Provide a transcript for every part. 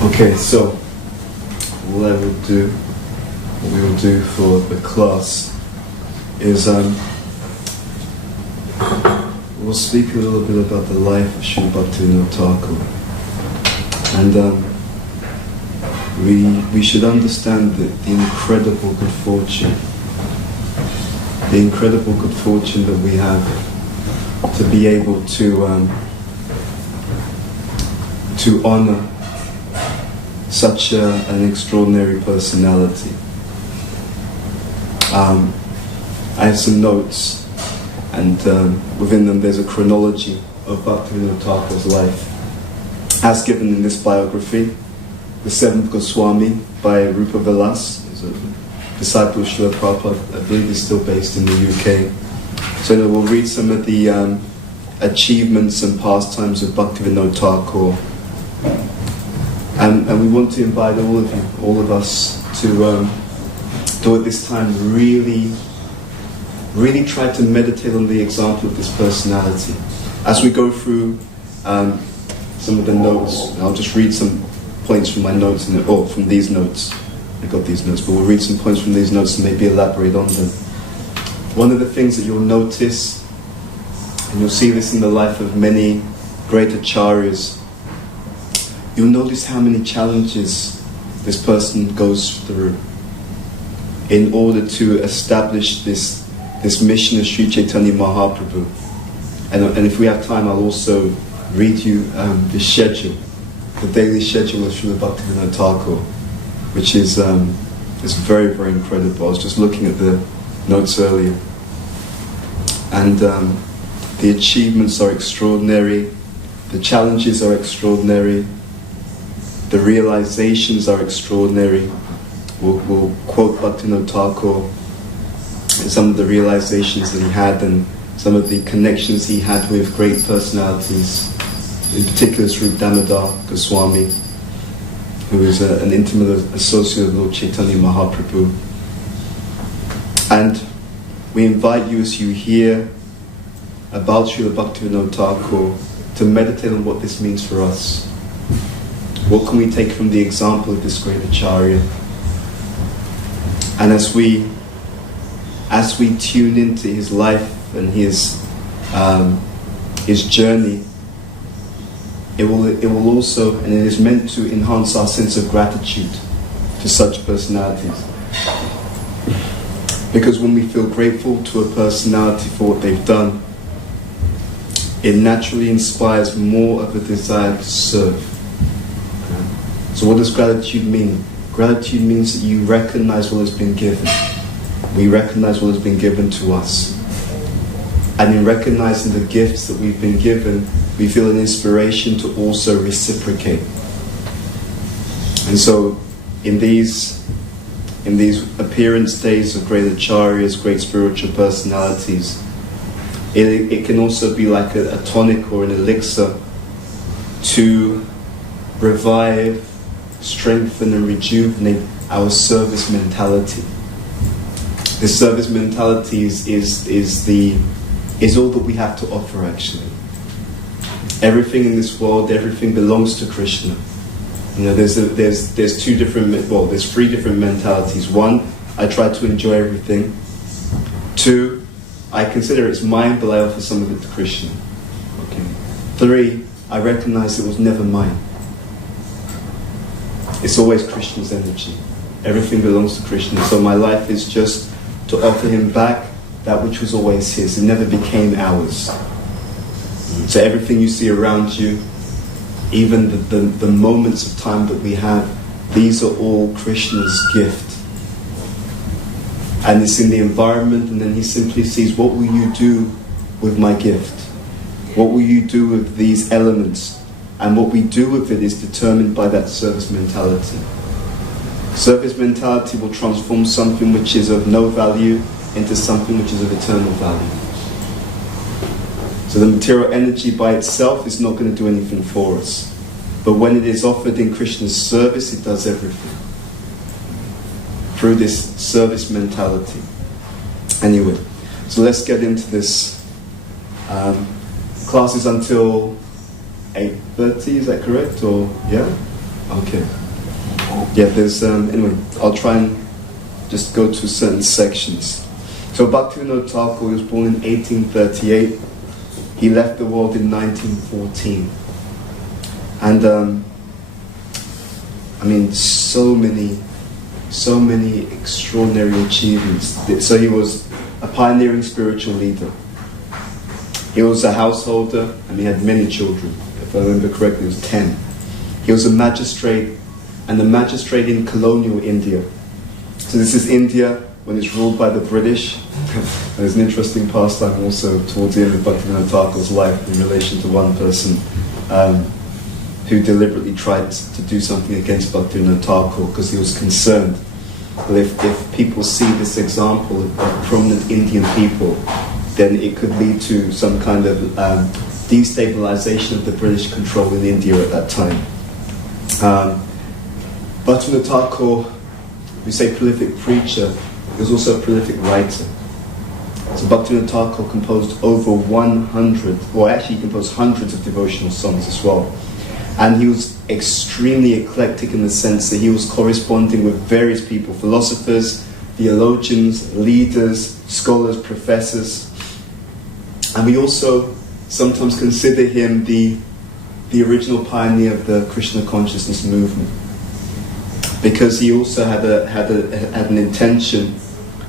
Okay, so what we will do for the class is we'll speak a little bit about the life of Srila Bhaktivinoda Thakura, and we should understand the incredible good fortune that we have to be able to honor such an extraordinary personality. I have some notes, and within them there's a chronology of Bhaktivinoda Thakura's life, as given in this biography, The Seventh Goswami by Rupa Vilas, is a disciple of Srila Prabhupada. I believe he's still based in the UK. So we'll read some of the achievements and pastimes of Bhaktivinoda Thakur. And we want to invite all of you, all of us, to at this time really try to meditate on the example of this personality. As we go through some of the notes, I'll just read some points from my notes, from these notes. I got these notes, but we'll read some points from these notes and maybe elaborate on them. One of the things that you'll notice, and you'll see this in the life of many great acharyas, you'll notice how many challenges this person goes through in order to establish this mission of Sri Chaitanya Mahaprabhu. And if we have time, I'll also read you the schedule, the daily schedule of Srila Bhaktivinoda Thakur, which is very, very incredible. I was just looking at the notes earlier. And the achievements are extraordinary, the challenges are extraordinary, the realizations are extraordinary. We'll quote Bhaktivinoda Thakur, some of the realizations that he had and some of the connections he had with great personalities, in particular Sri Damodar Goswami, who is an intimate associate of Lord Chaitanya Mahaprabhu. And we invite you, as you hear about Srila Bhaktivinoda Thakur, to meditate on what this means for us. What can we take from the example of this great Acharya? And as we tune into his life and his journey, it will also, and it is meant to enhance our sense of gratitude to such personalities. Because when we feel grateful to a personality for what they've done, it naturally inspires more of a desire to serve. So what does gratitude mean? Gratitude means that you recognize what has been given. We recognize what has been given to us. And in recognizing the gifts that we've been given, we feel an inspiration to also reciprocate. And so in these appearance days of great acharyas, great spiritual personalities, it can also be like a tonic or an elixir to revive, strengthen and rejuvenate our service mentality. This service mentality is all that we have to offer, actually. Everything in this world, everything belongs to Krishna. There's three different mentalities. One, I try to enjoy everything. Two, I consider it's mine, but I offer some of it to Krishna. Okay. Three, I recognize it was never mine. It's always Krishna's energy. Everything belongs to Krishna. So my life is just to offer him back that which was always his. It never became ours. So everything you see around you, even the moments of time that we have, these are all Krishna's gift. And it's in the environment, and then he simply sees, what will you do with my gift? What will you do with these elements? And what we do with it is determined by that service mentality. Service mentality will transform something which is of no value into something which is of eternal value. So the material energy by itself is not going to do anything for us. But when it is offered in Krishna's service, it does everything. Through this service mentality. Anyway, so let's get into this. Class is until 8:30, is that correct? Or, yeah? Okay. Yeah, there's, anyway, I'll try and just go to certain sections. So Bhaktivinoda Thakur was born in 1838. He left the world in 1914. And, I mean, so many extraordinary achievements. So he was a pioneering spiritual leader. He was a householder, and he had many children. If I remember correctly, it was 10. He was a magistrate, and a magistrate in colonial India. So this is India when it's ruled by the British. And there's an interesting pastime also towards the end of Bhaktivinoda Thakur's life in relation to one person who deliberately tried to do something against Bhaktivinoda Thakur because he was concerned that if people see this example of prominent Indian people, then it could lead to some kind of destabilization of the British control in India at that time. Bhaktivinoda Thakur, we say prolific preacher, he was also a prolific writer. So Bhaktivinoda Thakur composed over 100, or actually he composed hundreds of devotional songs as well. And he was extremely eclectic in the sense that he was corresponding with various people, philosophers, theologians, leaders, scholars, professors. And we also sometimes consider him the original pioneer of the Krishna consciousness movement, because he also had an intention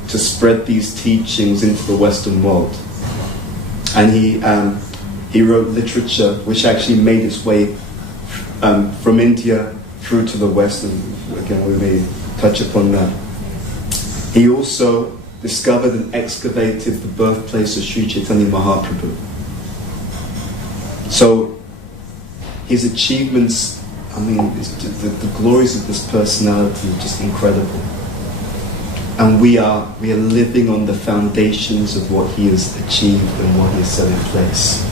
to spread these teachings into the Western world. And he wrote literature which actually made its way from India through to the West, and again we may touch upon that. He also discovered and excavated the birthplace of Sri Chaitanya Mahaprabhu. So his achievements, I mean, the glories of this personality are just incredible. And we are living on the foundations of what he has achieved and what he has set in place.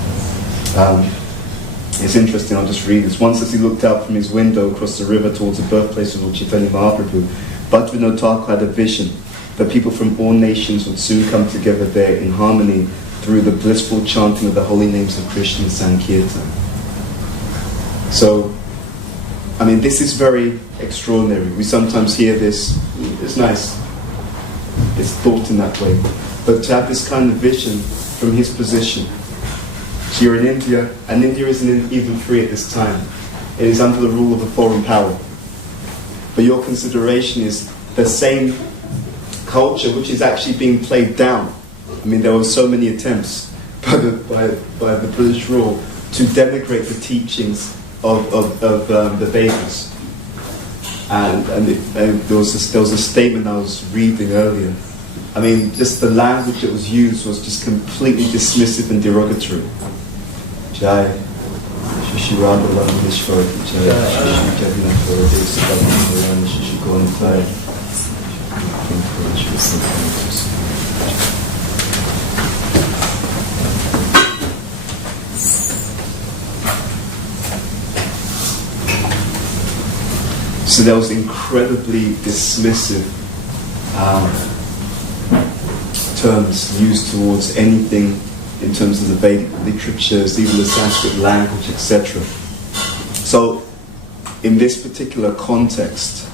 It's interesting, I'll just read this. Once as he looked out from his window across the river towards the birthplace of Lord Chaitanya Mahaprabhu, Bhaktivinoda Thakur had a vision that people from all nations would soon come together there in harmony through the blissful chanting of the holy names of Krishna and Sankirtan. So, I mean, this is very extraordinary. We sometimes hear this, it's nice, it's thought in that way. But to have this kind of vision from his position. So you're in India, and India isn't even free at this time. It is under the rule of a foreign power. But your consideration is the same culture which is actually being played down. I mean, there were so many attempts by the British rule to denigrate the teachings of the Vedas. And there was a statement I was reading earlier. I mean, just the language that was used was just completely dismissive and derogatory. Jai, Shishi Radha Lamishwar, Jai, Shishi Jagannath Dev Sabha, Shishi Gonthai. So there was incredibly dismissive terms used towards anything in terms of the Vedic literatures, even the Sanskrit language, etc. So, in this particular context,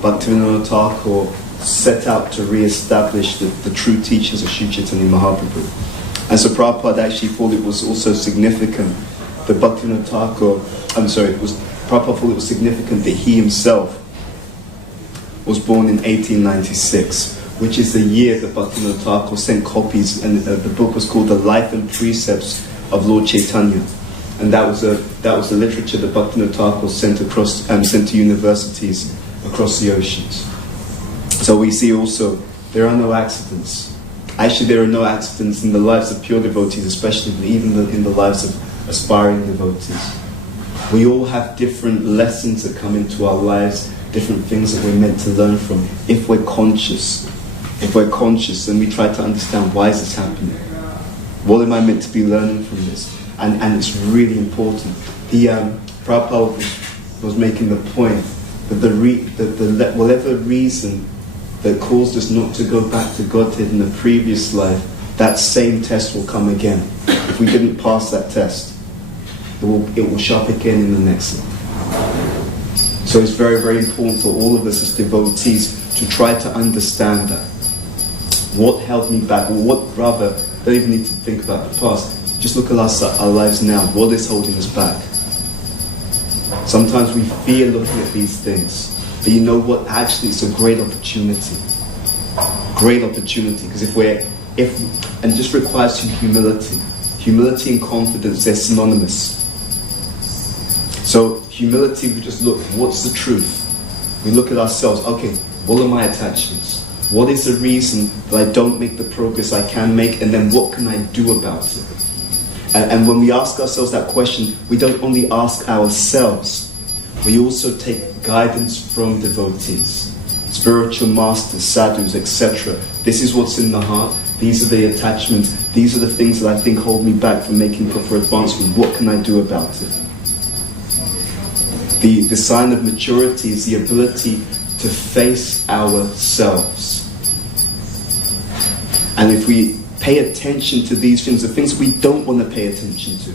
Bhaktivinoda Thakur set out to re-establish the true teachings of Sri Chaitanya Mahaprabhu. And so Prabhupada actually thought it was also significant that Prabhupada thought it was significant that he himself was born in 1896, which is the year that Bhaktivinoda Thakur sent copies, and the book was called The Life and Precepts of Lord Chaitanya. And that was the literature that Bhaktivinoda Thakur sent to universities across the oceans. So we see also, there are no accidents. Actually, there are no accidents in the lives of pure devotees, especially even in the lives of aspiring devotees. We all have different lessons that come into our lives, different things that we're meant to learn from. If we're conscious, then we try to understand, why is this happening? What am I meant to be learning from this? And it's really important. Prabhupada was making the point that whatever reason that caused us not to go back to Godhead in the previous life, that same test will come again. If we didn't pass that test, it will show up again in the next life. So it's very, very important for all of us as devotees to try to understand that. What held me back, or what rather, don't even need to think about the past. Just look at our lives now. What is holding us back? Sometimes we fear looking at these things. But you know what? Actually, it's a great opportunity. Great opportunity. Because and it just requires humility. Humility and confidence, they're synonymous. So humility, we just look, what's the truth? We look at ourselves, okay, what are my attachments? What is the reason that I don't make the progress I can make? And then what can I do about it? And when we ask ourselves that question, we don't only ask ourselves, we also take guidance from devotees, spiritual masters, sadhus, etc. This is what's in the heart. These are the attachments. These are the things that I think hold me back from making proper advancement. What can I do about it? The sign of maturity is the ability to face ourselves. And if we pay attention to these things, the things that we don't want to pay attention to,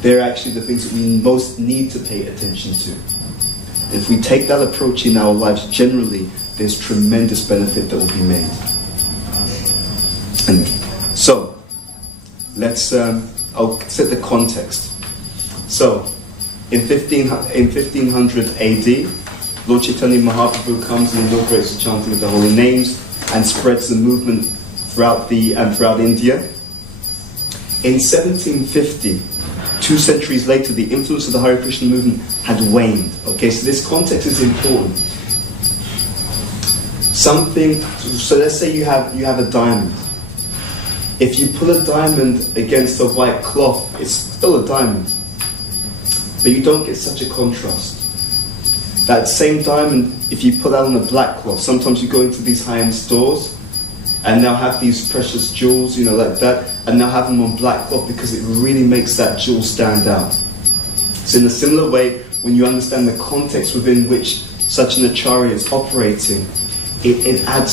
they're actually the things that we most need to pay attention to. And if we take that approach in our lives, generally, there's tremendous benefit that will be made. And so, let's, I'll set the context. So, in 1500 AD, Lord Chaitanya Mahaprabhu comes and inaugurates the chanting of the holy names and spreads the movement throughout India. In 1750, 2 centuries later, the influence of the Hare Krishna movement had waned. Okay, so this context is important. So let's say you have a diamond. If you put a diamond against a white cloth, it's still a diamond. But you don't get such a contrast. That same diamond, if you put that on a black cloth, sometimes you go into these high-end stores and they'll have these precious jewels, like that, and they'll have them on black cloth because it really makes that jewel stand out. So in a similar way, when you understand the context within which such an acharya is operating, it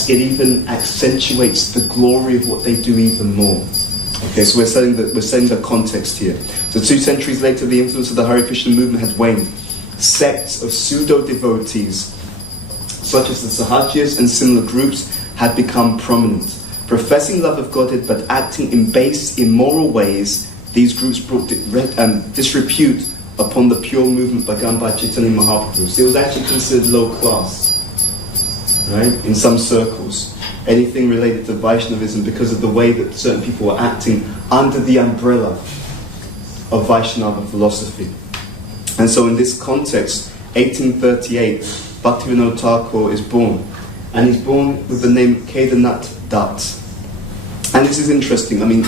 even accentuates the glory of what they do even more. Okay, so we're setting the context here. So 2 centuries later, the influence of the Hare Krishna movement had waned. Sects of pseudo-devotees, such as the Sahajas and similar groups, had become prominent. Professing love of Godhead but acting in base, immoral ways, these groups brought disrepute upon the pure movement begun by Chaitanya Mahaprabhu. So it was actually considered low class, right, in some circles. Anything related to Vaishnavism, because of the way that certain people were acting under the umbrella of Vaishnava philosophy. And so in this context, 1838, Bhaktivinoda Thakur is born. And he's born with the name Kedarnath Dutt. And this is interesting. I mean,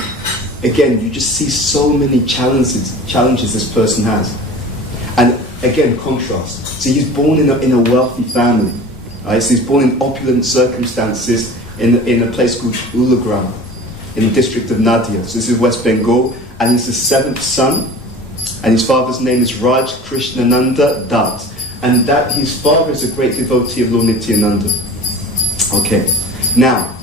again, you just see so many challenges this person has. And again, contrast. So he's born in a wealthy family. Right? So he's born in opulent circumstances in a place called Ulagram, in the district of Nadia. So this is West Bengal. And he's the 7th son. And his father's name is Raj Krishnananda Dutt. And that his father is a great devotee of Lord Nityananda. Okay. Now,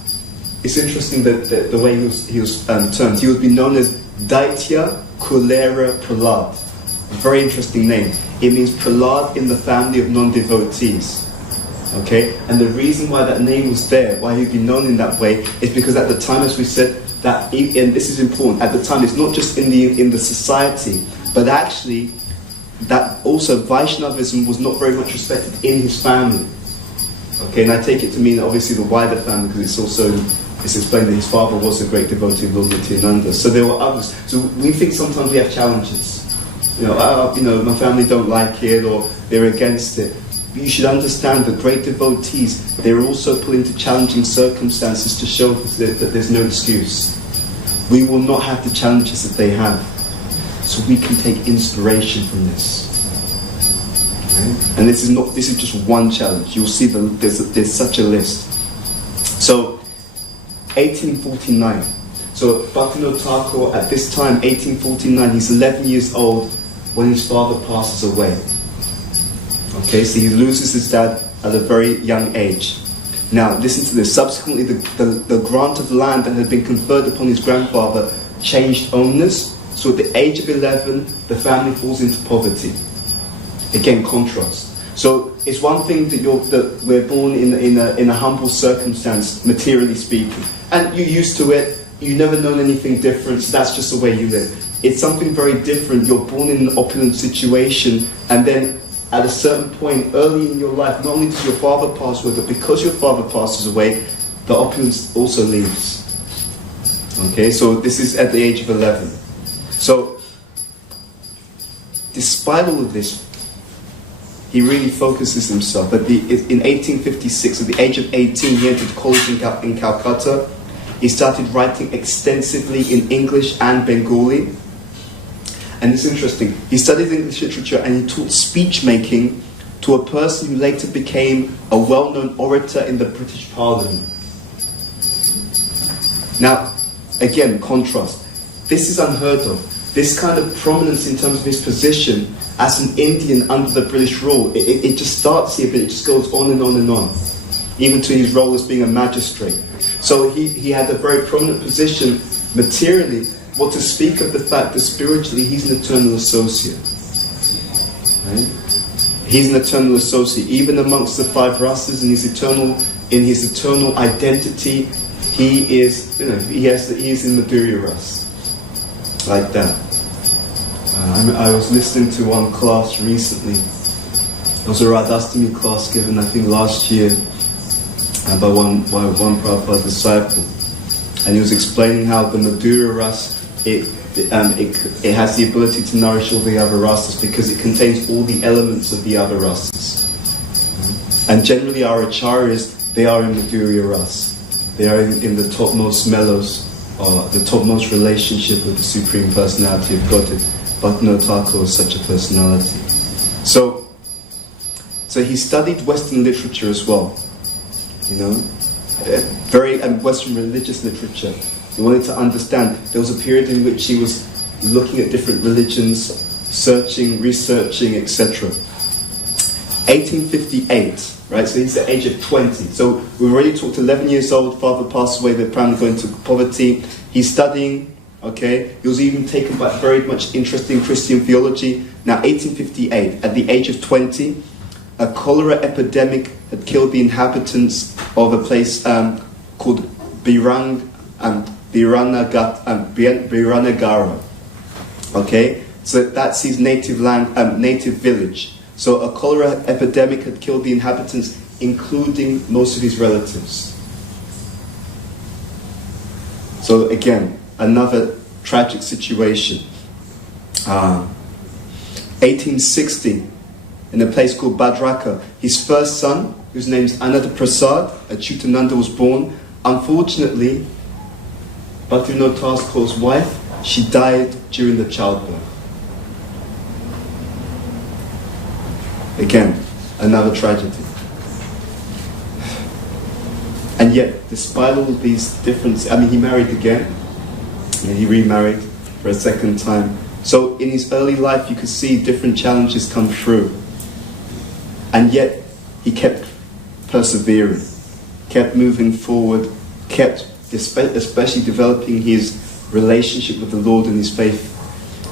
it's interesting that the way he was termed. He would be known as Daitya Kulera Prahlad. A very interesting name. It means Prahlad in the family of non-devotees. Okay? And the reason why that name was there, why he'd be known in that way, is because at the time, as we said, that, and this is important, at the time it's not just in the society, but actually that also Vaishnavism was not very much respected in his family. Okay, and I take it to mean obviously the wider family, because it's explained that his father was a great devotee of Lord Nityananda. So there were others. So we think sometimes we have challenges. My family don't like it, or they're against it. But you should understand that great devotees, they're also put into challenging circumstances to show that there's no excuse. We will not have the challenges that they have. So we can take inspiration from this. Right? And this is just one challenge. You'll see there's such a list. So 1849. So Bhaktivinoda Thakur at this time, 1849, he's 11 years old when his father passes away. Okay, so he loses his dad at a very young age. Now, listen to this. Subsequently, the grant of land that had been conferred upon his grandfather changed owners. So at the age of 11, the family falls into poverty. Again, contrast. So it's one thing that we're born in a humble circumstance, materially speaking, and you're used to it. You've never known anything different, so that's just the way you live. It's something very different. You're born in an opulent situation, and then at a certain point early in your life, not only does your father pass away, but because your father passes away, the opulence also leaves. Okay, so this is at the age of 11. So, despite all of this, he really focuses himself. In 1856, at the age of 18, he entered college in Calcutta. He started writing extensively in English and Bengali. And it's interesting, he studied English literature and he taught speech making to a person who later became a well-known orator in the British Parliament. Now, again, contrast. This is unheard of. This kind of prominence in terms of his position as an Indian under the British rule, it just starts here, but it just goes on and on and on, even to his role as being a magistrate. So he had a very prominent position materially, what to speak of the fact that spiritually he's an eternal associate. Right? He's an eternal associate. Even amongst the five rasas, in his eternal identity, he is, he is in Madhurya Ras. Like that. I was listening to one class recently. It was a Radhastami class given, I think, last year by one Prabhupada disciple. And he was explaining how the Madhurya Ras, it has the ability to nourish all the other rasas because it contains all the elements of the other rasas. And generally our acharyas, they are in Madhurya Ras. They are in the topmost mellows, the topmost relationship with the Supreme Personality of Godhead. Bhaktivinoda Thakur is such a personality. So he studied Western literature as well, Western religious literature. He wanted to understand. There was a period in which he was looking at different religions, searching, researching, etc. 1858, right? So he's the age of 20. So we've already talked 11 years old, father passed away, they're planning to go into poverty. He's studying, okay? He was even taken by very much interest in Christian theology. Now 1858, at the age of 20, a cholera epidemic had killed the inhabitants of a place called Biranagara. Okay? So that's his native village. So a cholera epidemic had killed the inhabitants, including most of his relatives. So again, another tragic situation. 1860, in a place called Bhadraka, his first son, whose name is Ananda Prasad, Achyutananda, was born. Unfortunately, Bhaktivinoda Thakur's wife, she died during the childbirth. Again, another tragedy. And yet, despite all of these differences, he married again, and he remarried for a second time. So in his early life, you could see different challenges come through. And yet, he kept persevering, kept moving forward, kept especially developing his relationship with the Lord and his faith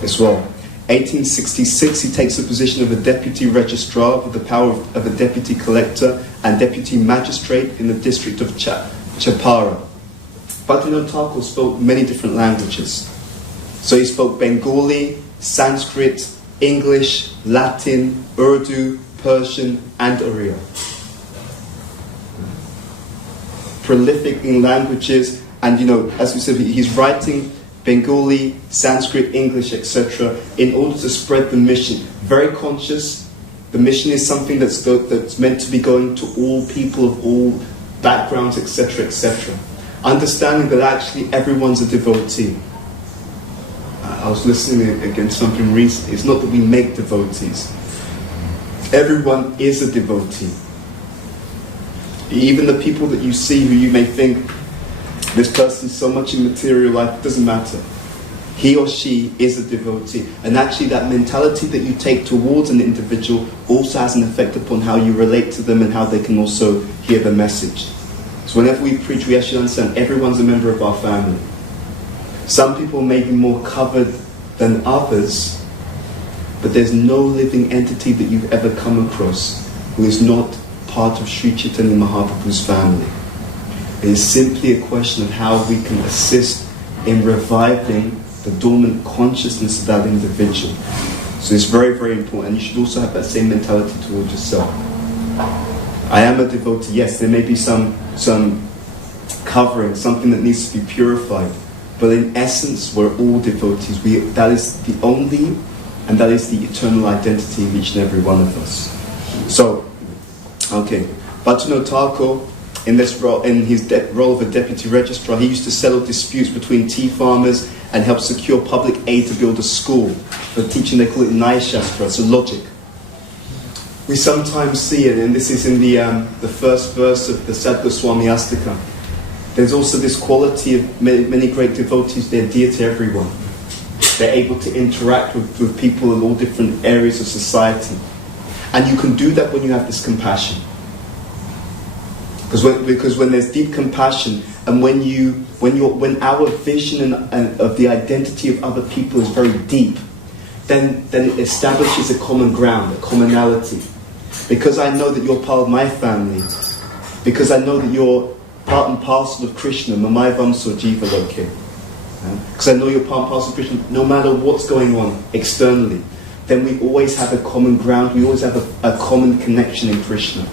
as well. 1866, he takes the position of a deputy registrar with the power of a deputy collector and deputy magistrate in the district of Chapara. Bhaktivinoda Thakur spoke many different languages. So he spoke Bengali, Sanskrit, English, Latin, Urdu, Persian, and Oriya. Prolific in languages, and as we said, he's writing Bengali, Sanskrit, English, etc. in order to spread the mission. Very conscious. The mission is something that's meant to be going to all people of all backgrounds, etc., etc. Understanding that actually everyone's a devotee. I was listening again to something recently. It's not that we make devotees. Everyone is a devotee. Even the people that you see who you may think, this person's so much in material life, it doesn't matter. He or she is a devotee. And actually that mentality that you take towards an individual also has an effect upon how you relate to them and how they can also hear the message. So whenever we preach, we actually understand everyone's a member of our family. Some people may be more covered than others, but there's no living entity that you've ever come across who is not part of Sri Chaitanya Mahaprabhu's family. It is simply a question of how we can assist in reviving the dormant consciousness of that individual. So it's very, very important. And you should also have that same mentality towards yourself. I am a devotee. Yes, there may be some covering, something that needs to be purified. But in essence, we're all devotees. That is the only, and that is the eternal identity of each and every one of us. So, okay, Bhaktivinoda Thakur, in this role, in his role of a deputy registrar, he used to settle disputes between tea farmers and help secure public aid to build a school for teaching. They call it Nyaya Shastra, so logic. We sometimes see it, and this is in the first verse of the Sad Goswami Astika. There's also this quality of many great devotees. They're dear to everyone. They're able to interact with people in all different areas of society. And you can do that when you have this compassion. Because when there's deep compassion, and when our vision of the identity of other people is very deep, then it establishes a common ground, a commonality. Because I know that you're part of my family, because I know that you're part and parcel of Krishna, Mamai Vamso Jiva Loke. Because I know you're part and parcel of Krishna, no matter what's going on externally, then we always have a common ground, we always have a common connection in Krishna.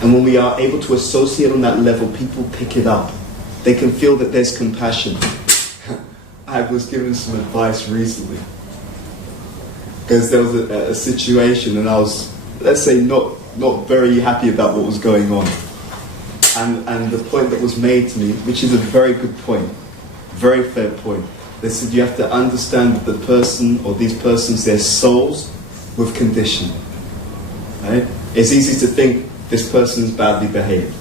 And when we are able to associate on that level, people pick it up. They can feel that there's compassion. I was given some advice recently. Because there was a situation and I was, let's say, not very happy about what was going on. And the point that was made to me, which is a very good point, very fair point, they said you have to understand that the person or these persons, they're souls with condition. Right? It's easy to think this person is badly behaved.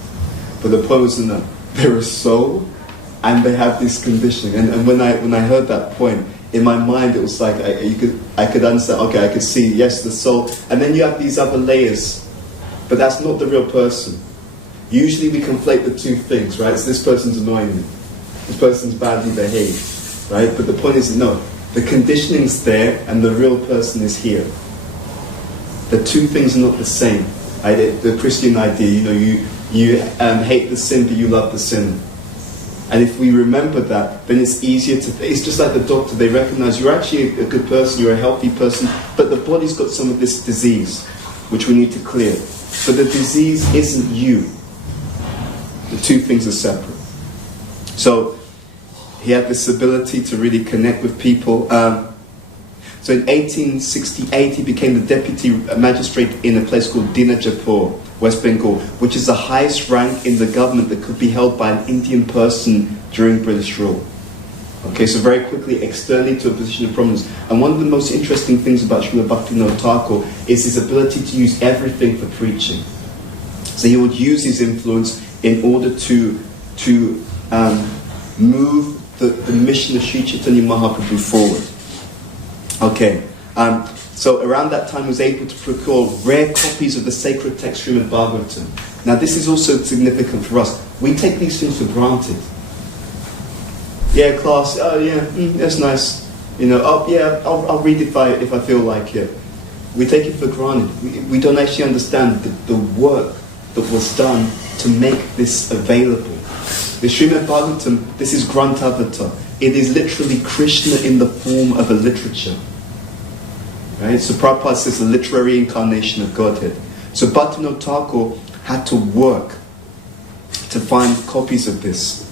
But the point was, no, they're a soul and they have this conditioning. And when I heard that point, in my mind it was like I could understand, okay, I could see, yes, the soul. And then you have these other layers, but that's not the real person. Usually we conflate the two things, right? So this person's annoying me. This person's badly behaved, right? But the point is, no, the conditioning's there and the real person is here. The two things are not the same. The Christian idea, you hate the sin, but you love the sinner. And if we remember that, then it's easier to... It's just like the doctor. They recognize you're actually a good person, you're a healthy person, but the body's got some of this disease, which we need to clear. But the disease isn't you. The two things are separate. So, he had this ability to really connect with people. So in 1868, he became the deputy magistrate in a place called Dinajapur, West Bengal, which is the highest rank in the government that could be held by an Indian person during British rule. Okay, so very quickly, externally to a position of prominence. And one of the most interesting things about Srila Bhaktivinoda Thakur is his ability to use everything for preaching. So he would use his influence in order to move the mission of Sri Chaitanya Mahaprabhu forward. Okay, so around that time he was able to procure rare copies of the sacred text Srimad Bhagavatam. Now this is also significant for us. We take these things for granted. Yeah, class, oh yeah, that's nice. Oh yeah, I'll read it if I feel like it. We take it for granted. We don't actually understand the work that was done to make this available. The Srimad Bhagavatam, this is Granthavata. It is literally Krishna in the form of a literature. Right? So Prabhupada says the literary incarnation of Godhead. So Bhaktivinoda Thakur had to work to find copies of this.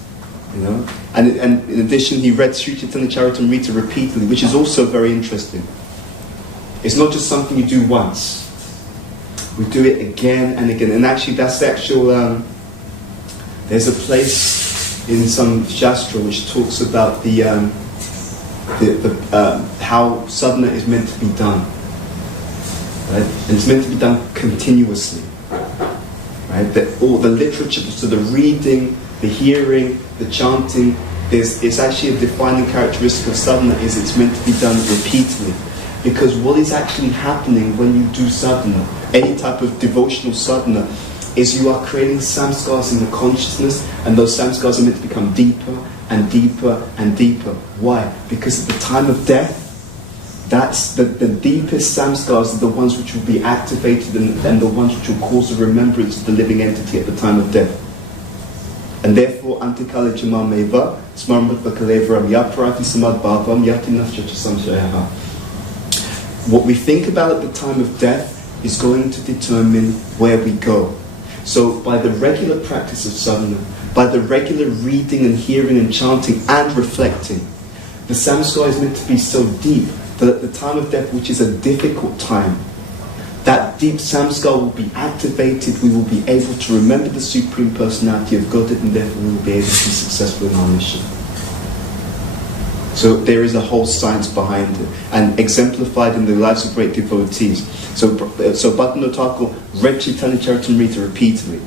And in addition, he read Sri Chaitanya Charitamrita repeatedly, which is also very interesting. It's not just something you do once. We do it again and again. And actually, that's the actual... there's a place in some Shastra which talks about how sadhana is meant to be done. Right? And it's meant to be done continuously. Right? All the literature, so the reading, the hearing, the chanting, it's actually a defining characteristic of sadhana is it's meant to be done repeatedly. Because what is actually happening when you do sadhana, any type of devotional sadhana, is you are creating samskars in the consciousness, and those samskars are meant to become deeper and deeper and deeper. Why? Because at the time of death, That's the deepest samskars are the ones which will be activated and the ones which will cause a remembrance of the living entity at the time of death. And therefore, antikala jamameva, smarmrutva kalevram yaprati samadbhavam yatinaschacha samshayaha. What we think about at the time of death is going to determine where we go. So by the regular practice of sadhana, by the regular reading and hearing and chanting and reflecting, the samskara is meant to be so deep that at the time of death, which is a difficult time, that deep samskara will be activated, we will be able to remember the Supreme Personality of Godhead, and therefore we will be able to be successful in our mission. So there is a whole science behind it, and exemplified in the lives of great devotees. So Bhaktivinoda Thakur read Chaitanya Charitamrita repeatedly.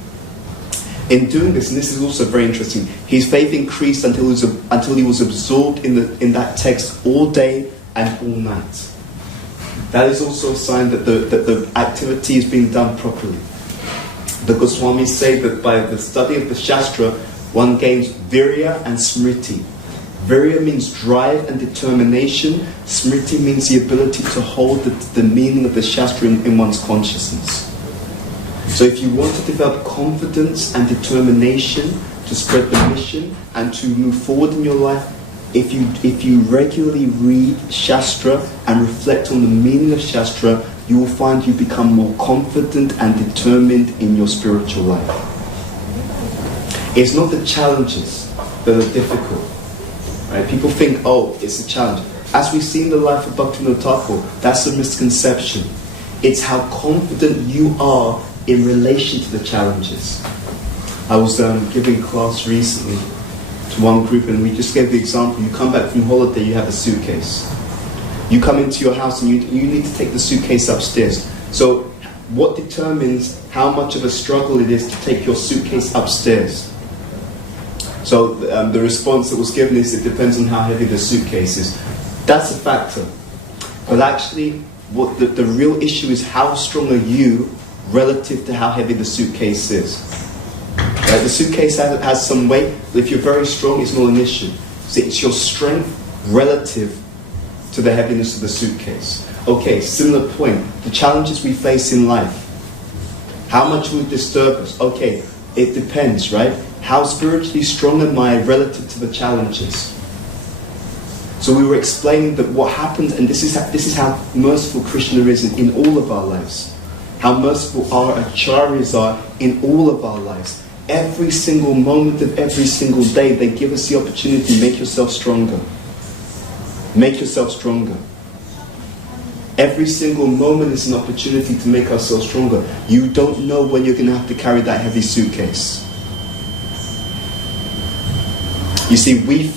In doing this, and this is also very interesting, his faith increased until he was absorbed in that text all day and all night. That is also a sign that the activity is being done properly. The Goswamis say that by the study of the Shastra, one gains virya and smriti. Virya means drive and determination. Smriti means the ability to hold the meaning of the Shastra in one's consciousness. So if you want to develop confidence and determination to spread the mission and to move forward in your life, if you regularly read Shastra and reflect on the meaning of Shastra, you will find you become more confident and determined in your spiritual life. It's not the challenges that are difficult. Right? People think, oh, it's a challenge. As we see in the life of Bhaktivinoda Thakur, that's a misconception. It's how confident you are in relation to the challenges. I was giving class recently to one group, and we just gave the example. You come back from holiday, you have a suitcase. You come into your house and you need to take the suitcase upstairs. So what determines how much of a struggle it is to take your suitcase upstairs? So the response that was given is, it depends on how heavy the suitcase is. That's a factor. But actually, what the real issue is, how strong are you relative to how heavy the suitcase is? Right? The suitcase has some weight, but if you're very strong, it's not an issue. So it's your strength relative to the heaviness of the suitcase. Okay, similar point. The challenges we face in life. How much will it disturb us? Okay, it depends, right? How spiritually strong am I relative to the challenges? So we were explaining that what happens, and this is how merciful Krishna is in all of our lives. How merciful our acharyas are in all of our lives. Every single moment of every single day, they give us the opportunity to make yourself stronger. Make yourself stronger. Every single moment is an opportunity to make ourselves stronger. You don't know when you're going to have to carry that heavy suitcase. You see, we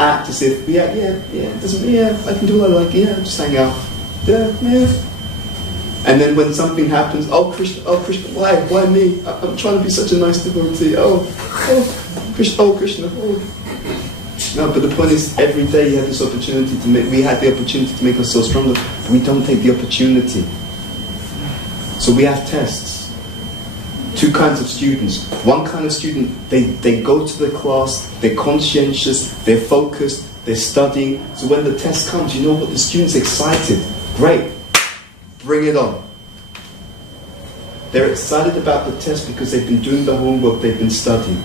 act as if, I can do what I like, just hang out. And then when something happens, oh Krishna, why me? I'm trying to be such a nice devotee. Krishna. No, but the point is, every day you have this opportunity we had the opportunity to make ourselves stronger. We don't take the opportunity. So we have tests. Two kinds of students. One kind of student, they go to the class, they're conscientious, they're focused, they're studying. So when the test comes, you know what, the student's excited. Great. Bring it on. They're excited about the test because they've been doing the homework, they've been studying.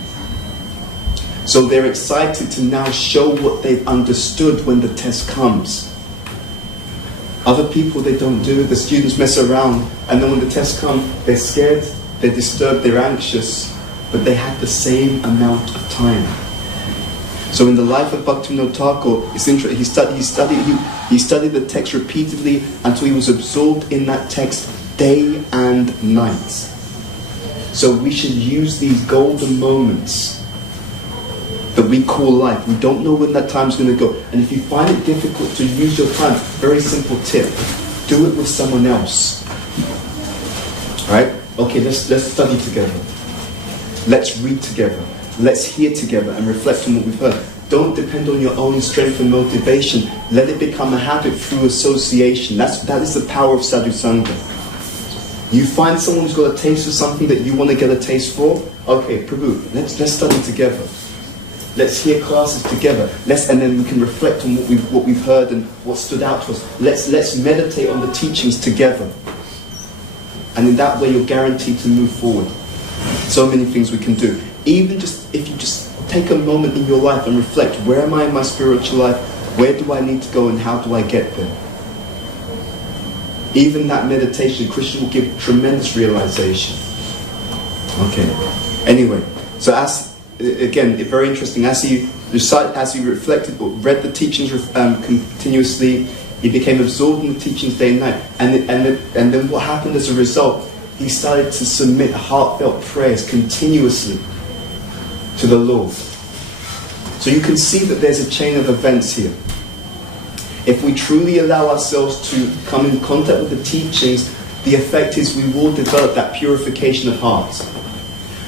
So they're excited to now show what they've understood when the test comes. Other people, they don't do it. The students mess around, and then when the test comes, they're scared, they're disturbed, they're anxious, but they had the same amount of time. So in the life of Bhaktivinoda Thakur, it's interesting. He studied the text repeatedly until he was absorbed in that text day and night. So we should use these golden moments that we call life. We don't know when that time's going to go. And if you find it difficult to use your time, very simple tip: do it with someone else. Right? Okay, let's study together. Let's read together. Let's hear together and reflect on what we've heard. Don't depend on your own strength and motivation. Let it become a habit through association. That is the power of sadhu sangha. You find someone who's got a taste for something that you want to get a taste for. Okay, Prabhu, let's study together. Let's hear classes together. And then we can reflect on what we've heard and what stood out to us. Let's meditate on the teachings together. And in that way, you're guaranteed to move forward. So many things we can do. Even just if you just take a moment in your life and reflect, where am I in my spiritual life? Where do I need to go and how do I get there? Even that meditation, Krishna will give tremendous realization. Okay. Anyway, so again, very interesting. As he reflected or read the teachings continuously, he became absorbed in the teachings day and night. And then what happened as a result? He started to submit heartfelt prayers continuously to the Lord. So you can see that there's a chain of events here. If we truly allow ourselves to come in contact with the teachings, the effect is we will develop that purification of heart.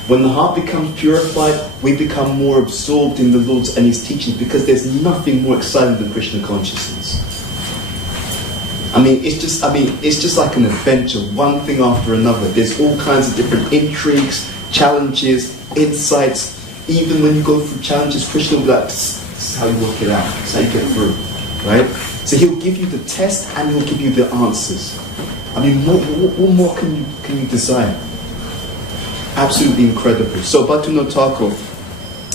When the heart becomes purified, we become more absorbed in the Lord's and His teachings, because there's nothing more exciting than Krishna consciousness. It's just like an adventure, one thing after another. There's all kinds of different intrigues, challenges, insights. Even when you go through challenges, Krishna will be like, this is how you work it out, this is how you get through, right? So He'll give you the test and He'll give you the answers. What more can you desire? Absolutely incredible. So Bhaktivinoda Thakur,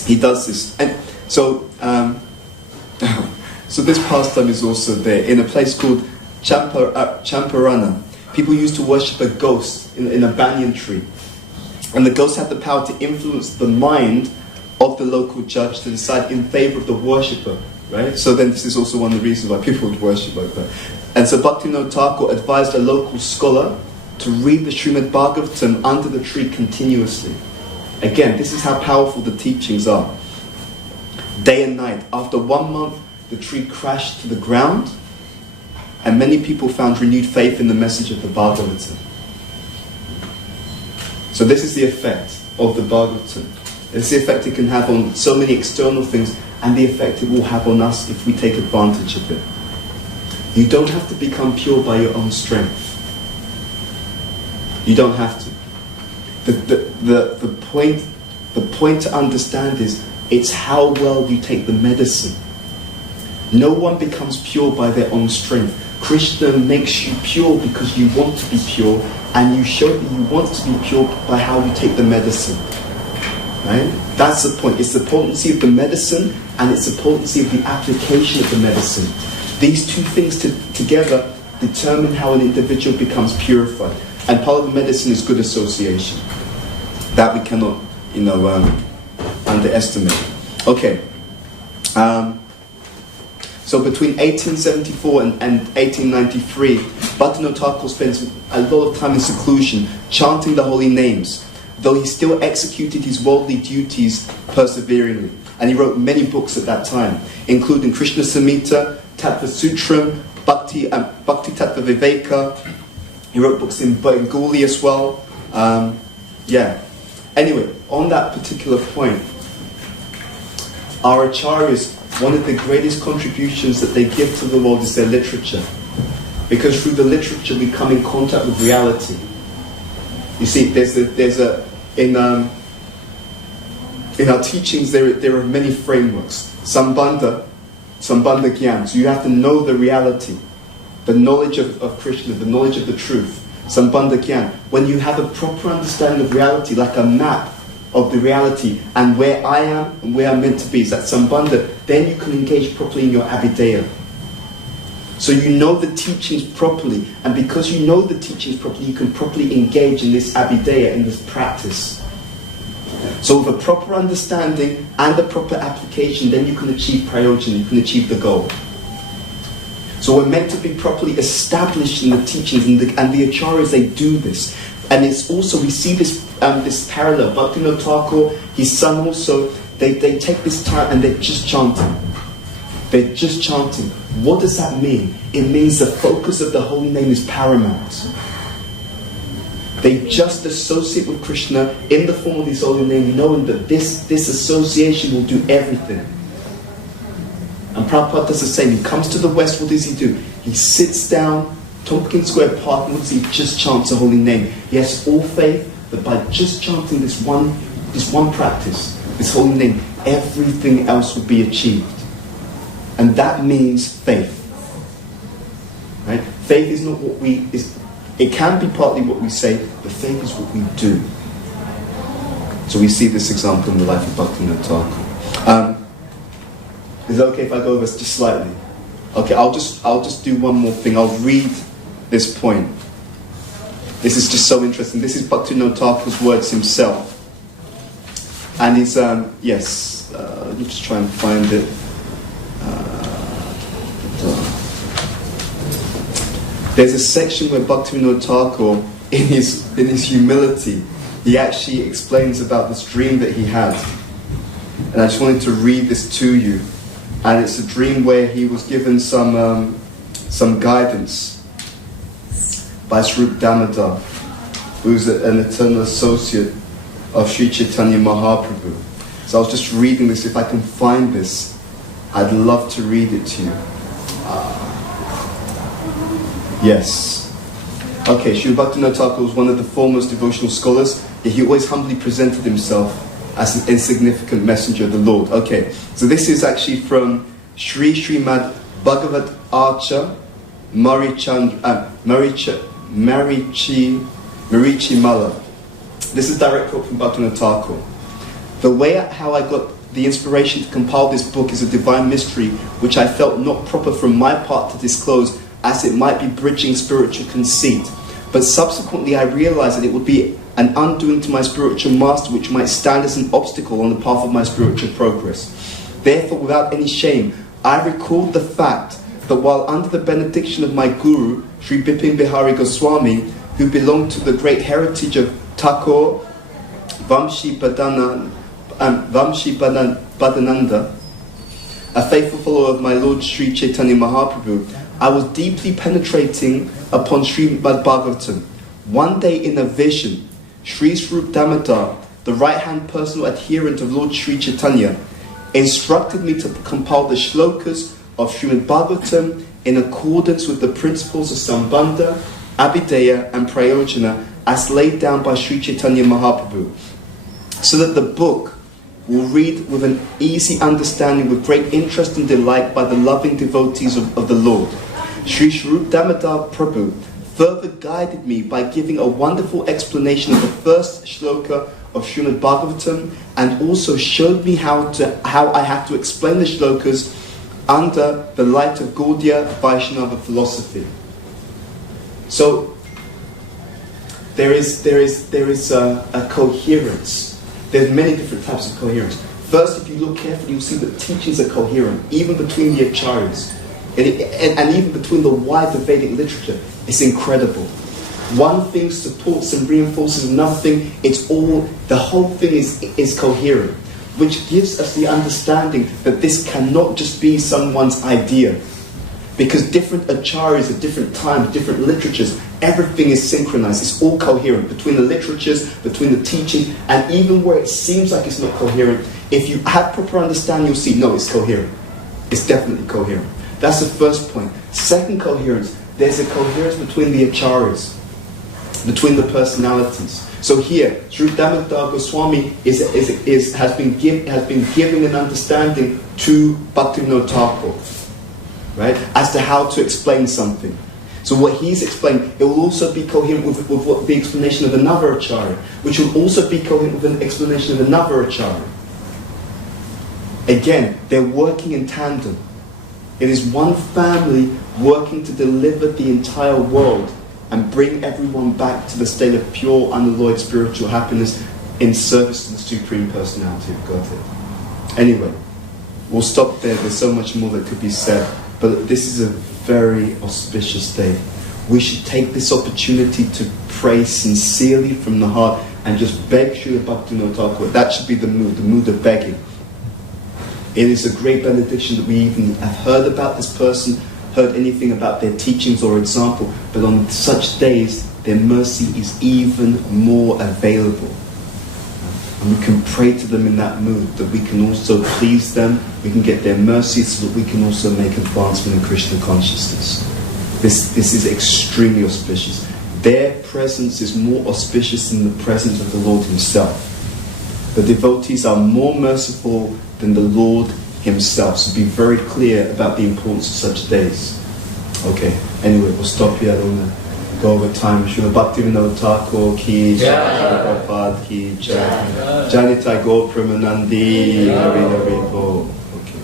he does this. And so, so this pastime is also there in a place called Champarana. People used to worship a ghost in a banyan tree. And the ghost had the power to influence the mind of the local judge to decide in favor of the worshipper. Right? So then this is also one of the reasons why people would worship like that. And so Bhaktivinoda Thakur advised a local scholar to read the Srimad Bhagavatam under the tree continuously. Again, this is how powerful the teachings are. Day and night. After 1 month, the tree crashed to the ground, and many people found renewed faith in the message of the Bhagavatam. So this is the effect of the Bhagavatam. It's the effect it can have on so many external things, and the effect it will have on us if we take advantage of it. You don't have to become pure by your own strength. You don't have to. The point to understand is, it's how well you take the medicine. No one becomes pure by their own strength. Krishna makes you pure because you want to be pure, and you show that you want to be pure by how you take the medicine. Right? That's the point. It's the potency of the medicine, and it's the potency of the application of the medicine. These two things together determine how an individual becomes purified. And part of the medicine is good association. That we cannot, underestimate. Okay. So between 1874 and 1893, Bhaktivinoda Thakur spends a lot of time in seclusion, chanting the holy names, though he still executed his worldly duties perseveringly. And he wrote many books at that time, including Krishna Samhita, Tattva Sutram, Bhakti Tattva Viveka. He wrote books in Bengali as well. Anyway, on that particular point, our acharyas, one of the greatest contributions that they give to the world is their literature. Because through the literature we come in contact with reality. You see, in our teachings there are many frameworks. Sambandha Gyan. So you have to know the reality, the knowledge of Krishna, the knowledge of the truth. Sambandha Gyan. When you have a proper understanding of reality, like a map of the reality and where I am and where I'm meant to be, is that Sambandha, then you can engage properly in your Abhideya. So you know the teachings properly, and because you know the teachings properly, you can properly engage in this Abhideya, in this practice. So with a proper understanding and a proper application, then you can achieve prayojan, you can achieve the goal. So we're meant to be properly established in the teachings, and the acharyas, they do this. And it's also, we see this parallel. Bhaktivinoda Thakur, his son also, they take this time and they're just chanting. They're just chanting. What does that mean? It means the focus of the holy name is paramount. They just associate with Krishna in the form of his holy name, knowing that this association will do everything. And Prabhupada does the same. He comes to the West, what does he do? He sits down, Tompkins Square Park, and he just chants the holy name. He has all faith that by just chanting this one practice, this holy name, everything else will be achieved. And that means faith. Right? Faith is not what we... It can be partly what we say, but faith is what we do. So we see this example in the life of Bhaktivinoda Thakur. Is it okay if I go over this just slightly? Okay, I'll just do one more thing. I'll read this point. This is just so interesting. This is Bhaktivinoda Thakur's words himself. And it's, yes, let me just try and find it. There's a section where Bhaktivinoda Thakur, in his humility, he actually explains about this dream that he had. And I just wanted to read this to you. And it's a dream where he was given some guidance by Srila Damodar, who's an eternal associate of Sri Chaitanya Mahaprabhu. So I was just reading this. If I can find this, I'd love to read it to you. Yes. Okay, Srila Bhaktivinoda Thakur was one of the foremost devotional scholars. He always humbly presented himself as an insignificant messenger of the Lord. Okay, so this is actually from Srimad Bhagavat Archa Marichi Mala. This is direct quote from Bhaktivinoda Thakur. The way how I got the inspiration to compile this book is a divine mystery which I felt not proper from my part to disclose, as it might be bridging spiritual conceit. But subsequently I realized that it would be an undoing to my spiritual master which might stand as an obstacle on the path of my spiritual progress. Therefore, without any shame, I recalled the fact that while under the benediction of my guru, Sri Bipin Bihari Goswami, who belonged to the great heritage of Thakur Vamshi Badananda, a faithful follower of my Lord Sri Chaitanya Mahaprabhu, I was deeply penetrating upon Srimad Bhagavatam. One day in a vision, Sri Swarup Damodar, the right-hand personal adherent of Lord Sri Chaitanya, instructed me to compile the shlokas of Srimad Bhagavatam in accordance with the principles of Sambandha, Abhideya and Prayojana as laid down by Sri Chaitanya Mahaprabhu, so that the book will read with an easy understanding with great interest and delight by the loving devotees of the Lord. Sri Swarup Damodar Prabhu further guided me by giving a wonderful explanation of the first shloka of Srimad Bhagavatam, and also showed me how I have to explain the shlokas under the light of Gaudiya Vaishnava philosophy. So there is a coherence. There's many different types of coherence. First, if you look carefully, you'll see that teachings are coherent, even between the acharyas, and even between the wider Vedic literature. It's incredible. One thing supports and reinforces another thing. The whole thing is coherent, which gives us the understanding that this cannot just be someone's idea. Because different acharyas at different times, different literatures, everything is synchronized. It's all coherent between the literatures, between the teaching, and even where it seems like it's not coherent, if you have proper understanding, you'll see, no, it's coherent. It's definitely coherent. That's the first point. Second coherence, there's a coherence between the acharyas, between the personalities. So here, Sri Damodar Goswami has been giving an understanding to Bhaktivinoda Thakur, right, as to how to explain something. So what he's explained, it will also be coherent with what the explanation of another acharya, which will also be coherent with an explanation of another acharya. Again, they're working in tandem. It is one family working to deliver the entire world and bring everyone back to the state of pure, unalloyed spiritual happiness in service to the Supreme Personality of Godhead. Anyway, we'll stop there. There's so much more that could be said. But this is a very auspicious day. We should take this opportunity to pray sincerely from the heart and just beg Srila Bhaktivinoda Thakur. That should be the mood of begging. It is a great benediction that we even have heard about this person, heard anything about their teachings or example, but on such days, their mercy is even more available. And we can pray to them in that mood, that we can also please them, we can get their mercy so that we can also make advancement in Krishna consciousness. This is extremely auspicious. Their presence is more auspicious than the presence of the Lord Himself. The devotees are more merciful than the Lord Himself. So be very clear about the importance of such days. Okay, anyway, we'll stop here. I don't want to go over time. Srila Bhaktivinoda Thakur ki jai, Srila Prabhupada ki jai, Janitai Gaur Premanandi, Hari Hari Bol. Okay.